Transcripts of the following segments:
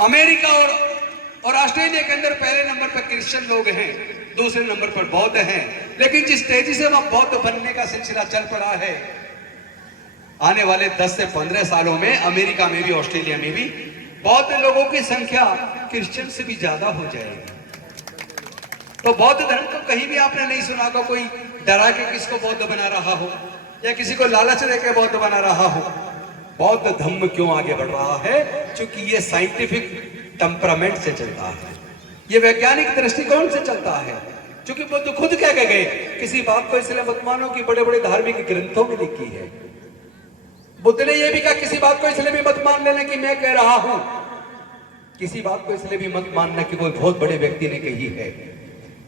America और Australia के अंदर पहले नंबर पर क्रिश्चियन लोग हैं, दूसरे नंबर पर बौद्ध हैं। लेकिन जिस तेजी से वह बौद्ध बनने का सिलसिला चल पड़ा है, आने वाले 10 से 15 सालों में अमेरिका में भी ऑस्ट्रेलिया में भी बौद्ध लोगों की संख्या क्रिश्चियन से भी ज्यादा हो जाएगी। तो बौद्ध धर्म तो कहीं भी आपने नहीं सुना होगा कोई डरा के किसको बौद्ध बना रहा हो या किसी को लालच देकर बौद्ध बना रहा हो। बौद्ध धर्म क्यों आगे बढ़ रहा है? क्योंकि ये साइंटिफिक टेम्परामेंट से चलता है, ये वैज्ञानिक दृष्टिकोण से चलता है। क्योंकि बुद्ध खुद कह के गए, किसी बात को इसलिए मत मानो कि बड़े बड़े धार्मिक ग्रंथों में लिखी है। बुद्ध ने यह भी कहा, किसी बात को इसलिए भी मत मान लेना कि मैं कह रहा हूं, किसी बात को इसलिए भी मत मानना कि कोई बहुत बड़े व्यक्ति ने कही है।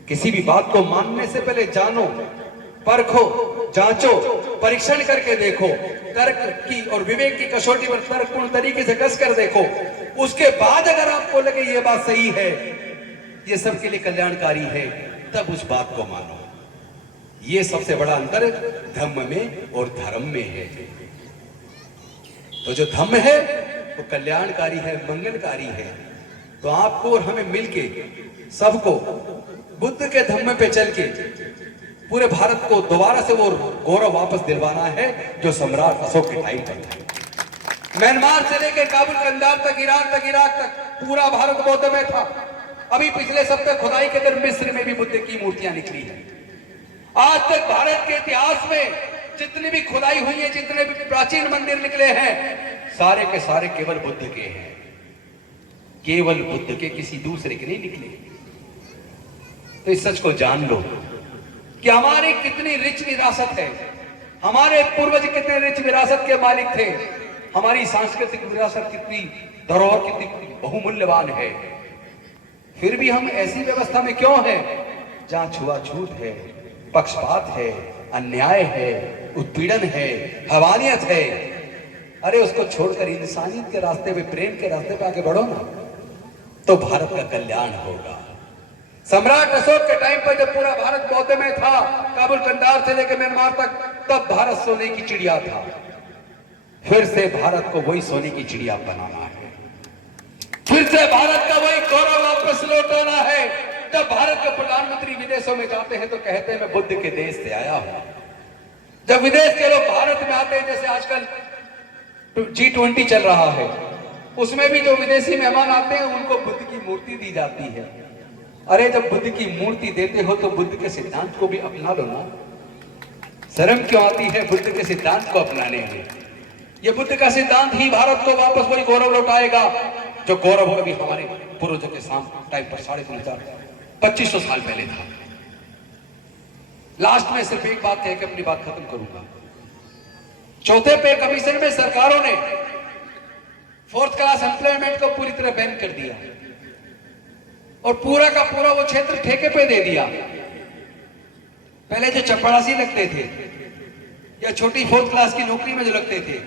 किसी भी बात को मानने से पहले जानो, परखो, जांचो, परीक्षण करके देखो, तर्क की और विवेक की कसौटी पर तर्कपूर्ण तरीके से कस कर देखो। उसके बाद अगर आपको लगे ये बात सही है, ये सबके लिए कल्याणकारी है, तब उस बात को मानो। ये सबसे बड़ा अंतर धम्म में और धर्म में है। तो जो धम्म है वो कल्याणकारी है, मंगलकारी है। तो आपको और हमें मिलके सबको बुद्ध के धम्म पे चल के पूरे भारत को दोबारा से वो गौरव वापस दिलवाना है जो सम्राट अशोक के टाइम पर था। म्यांमार से लेकर काबुल कंधार तक, ईरान तक, इराक तक पूरा भारत बौद्ध में था। अभी पिछले सप्ताह खुदाई के अंदर मिस्र में भी बुद्ध की मूर्तियां निकली हैं। आज तक भारत के इतिहास में जितनी भी खुदाई हुई है, जितने भी प्राचीन मंदिर निकले हैं, सारे के सारे केवल बुद्ध के हैं, केवल बुद्ध के, किसी दूसरे के नहीं निकले। तो इस सच को जान लो कि हमारी कितनी रिच विरासत है, हमारे पूर्वज कितने रिच विरासत के मालिक थे, हमारी सांस्कृतिक विरासत कितनी, धरोहर कितनी बहुमूल्यवान है। फिर भी हम ऐसी व्यवस्था में क्यों हैं जहां छुआछूत है, पक्षपात है, अन्याय है, उत्पीड़न है, हवानियत है। अरे उसको छोड़कर इंसानियत के रास्ते पे, प्रेम के रास्ते पे आगे बढ़ो ना, तो भारत का कल्याण होगा। सम्राट अशोक के टाइम पर जब पूरा भारत बौद्ध में था, काबुल कंधार से लेकर म्यांमार तक, तब भारत सोने की चिड़िया था। फिर से भारत को वही सोने की चिड़िया बनाना है, फिर से भारत का वही गौरव वापस लौटाना है। जब भारत के प्रधानमंत्री विदेशों में जाते हैं तो कहते हैं मैं बुद्ध के देश से आया हूं। जब विदेश के लोग भारत में आते हैं, जैसे आजकल G20 चल रहा है, उसमें भी जो विदेशी मेहमान आते हैं उनको बुद्ध की मूर्ति दी जाती है। अरे जब बुद्ध की मूर्ति देते हो तो बुद्ध के सिद्धांत को भी अपना लो ना। शर्म क्यों आती है बुद्ध के सिद्धांत को अपनाने में? ये बुद्ध का सिद्धांत ही भारत को वापस वही गौरव लौटाएगा जो गौरव कभी हमारे पूर्वजों के टाइम पर 2500 साल पहले था। लास्ट में सिर्फ एक बात कह के अपनी बात खत्म करूंगा। चौथे पे कमीशन में सरकारों ने 4th क्लास एम्प्लॉयमेंट को पूरी तरह बैन कर दिया और पूरा का पूरा वो क्षेत्र ठेके पे दे दिया। पहले जो चपरासी लगते थे या छोटी 4th क्लास की नौकरी में जो लगते थे,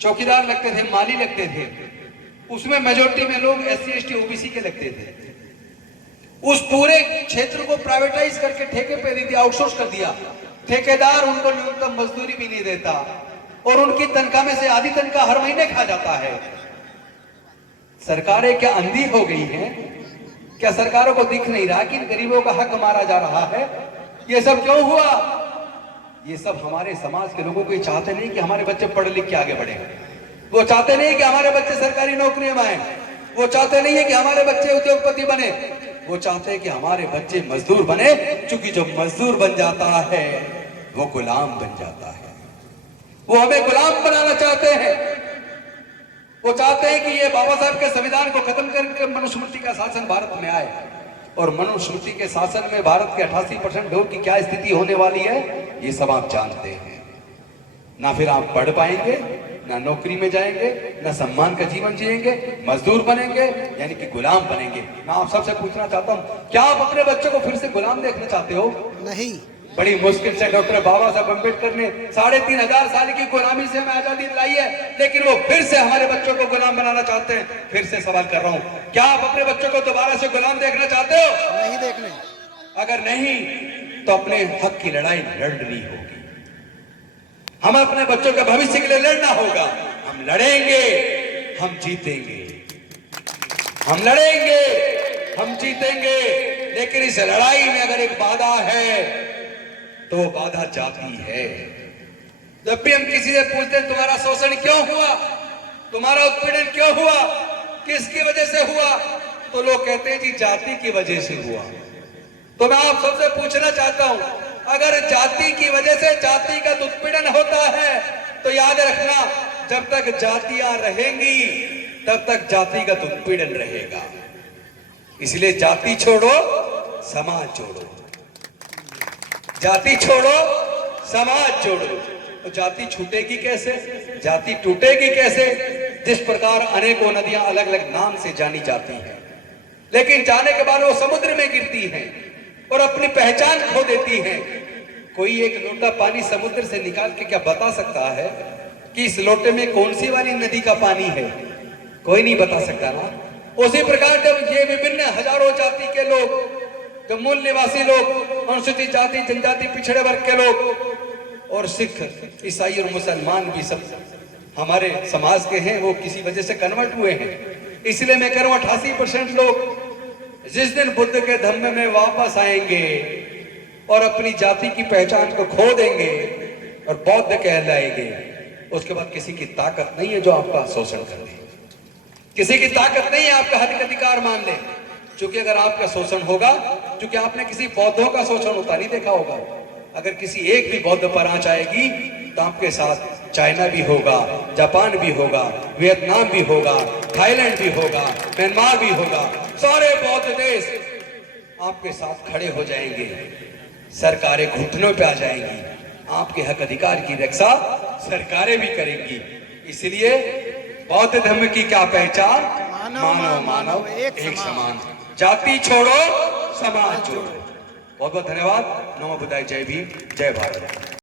चौकीदार लगते थे, माली लगते थे, उसमें मेजोरिटी में लोग SC ST OBC के लगते थे। उस पूरे क्षेत्र को प्राइवेटाइज करके ठेके पे दे दिया, आउटसोर्स कर दिया। ठेकेदार उनको न्यूनतम मजदूरी भी नहीं देता और उनकी तनख्वाह में से आधी तनख्वाह हर महीने खा जाता है। सरकारें क्या अंधी हो गई हैं? क्या सरकारों को दिख नहीं रहा कि इन गरीबों का हक मारा जा रहा है? ये सब क्यों हुआ? ये सब हमारे समाज के लोगों को ये चाहते नहीं कि हमारे बच्चे पढ़ लिख के आगे बढ़े। वो चाहते नहीं कि हमारे बच्चे सरकारी नौकरियों में आए। वो चाहते नहीं है कि हमारे बच्चे उद्योगपति बने। वो चाहते हैं कि हमारे बच्चे मजदूर बने, क्योंकि जो मजदूर बन जाता है वो गुलाम बन जाता है। वो हमें गुलाम बनाना चाहते हैं। वो चाहते हैं कि ये बाबा साहब के संविधान को खत्म करके मनुस्मृति का शासन भारत में आए। और मनुस्मृति के शासन में भारत के 88% लोगों की क्या स्थिति होने वाली है, ये सब आप जानते हैं। ना फिर आप पढ़ पाएंगे, ना नौकरी में जाएंगे, ना सम्मान का जीवन जिएंगे, मजदूर बनेंगे, यानी कि गुलाम बनेंगे। मैं आप सबसे पूछना चाहता हूं, क्या आप अपने बच्चों को फिर से गुलाम देखना चाहते हो? नहीं। बड़ी मुश्किल से डॉक्टर बाबा साहब अम्बेडकर ने 3500 साल की गुलामी से हमें आजादी दिलाई है, लेकिन वो फिर से हमारे बच्चों को गुलाम बनाना चाहते हैं। फिर से सवाल कर रहा हूं, क्या आप अपने बच्चों को दोबारा से गुलाम देखना चाहते हो? नहीं देखने। अगर नहीं तो अपने हक की लड़ाई लड़नी होगी। हमें अपने बच्चों के भविष्य के लिए लड़ना होगा। हम लड़ेंगे, हम जीतेंगे। हम लड़ेंगे, हम जीतेंगे, लेकिन इस लड़ाई में अगर एक बाधा है तो वो बाधा जाति है। जब भी हम किसी से पूछते हैं तुम्हारा शोषण क्यों हुआ, तुम्हारा उत्पीड़न क्यों हुआ, किसकी वजह से हुआ, तो लोग कहते हैं जी जाति की वजह से हुआ। तो मैं आप सबसे पूछना चाहता हूं, अगर जाति की वजह से जातिगत उत्पीड़न होता है तो याद रखना, जब तक जातियां रहेंगी तब तक जातिगत उत्पीड़न रहेगा। इसलिए जाति छोड़ो, समाज जोड़ो। जाति छोड़ो, समाज जोड़ो। तो जाति छूटेगी कैसे, जाति टूटेगी कैसे? जिस प्रकार अनेकों नदियां अलग अलग नाम से जानी जाती हैं, लेकिन जाने के बाद वो समुद्र में गिरती हैं और अपनी पहचान खो देती हैं। कोई एक लोटा पानी समुद्र से निकाल के क्या बता सकता है कि इस लोटे में कौन सी वाली नदी का पानी है? कोई नहीं बता सकता ना। उसी प्रकार जब ये विभिन्न हजारों जाति के लोग, जो मूल निवासी लोग, अनुसूचित जाति, जनजाति, पिछड़े वर्ग के लोग और सिख, ईसाई और मुसलमान भी सब हमारे समाज के हैं, वो किसी वजह से कन्वर्ट हुए हैं। इसलिए मैं कह रहा हूं 88% लोग जिस दिन बुद्ध के धम्म में वापस आएंगे और अपनी जाति की पहचान को खो देंगे और बौद्ध कहलाएंगे, उसके बाद किसी की ताकत नहीं है जो आपका शोषण कर ले, किसी की ताकत नहीं है आपका हक अधिकार मान ले। क्योंकि अगर आपका शोषण होगा, क्योंकि आपने किसी बौद्धों का शोषण होता नहीं देखा होगा, अगर किसी एक भी बौद्ध पर आंच आएगी तो आपके साथ चाइना भी होगा, जापान भी होगा, वियतनाम भी होगा, थाईलैंड भी होगा, म्यांमार भी होगा, सारे बौद्ध देश आपके साथ खड़े हो जाएंगे, सरकारें घुटनों पे आ जाएंगी, आपके हक अधिकार की रक्षा सरकारें भी करेंगी। इसलिए बौद्ध धर्म की क्या पहचान? मानव मानव एक समान। जाति छोड़ो, समाज जोड़ो। बहुत बहुत धन्यवाद। नमो बुद्धाय। जय भीम, जय भारत।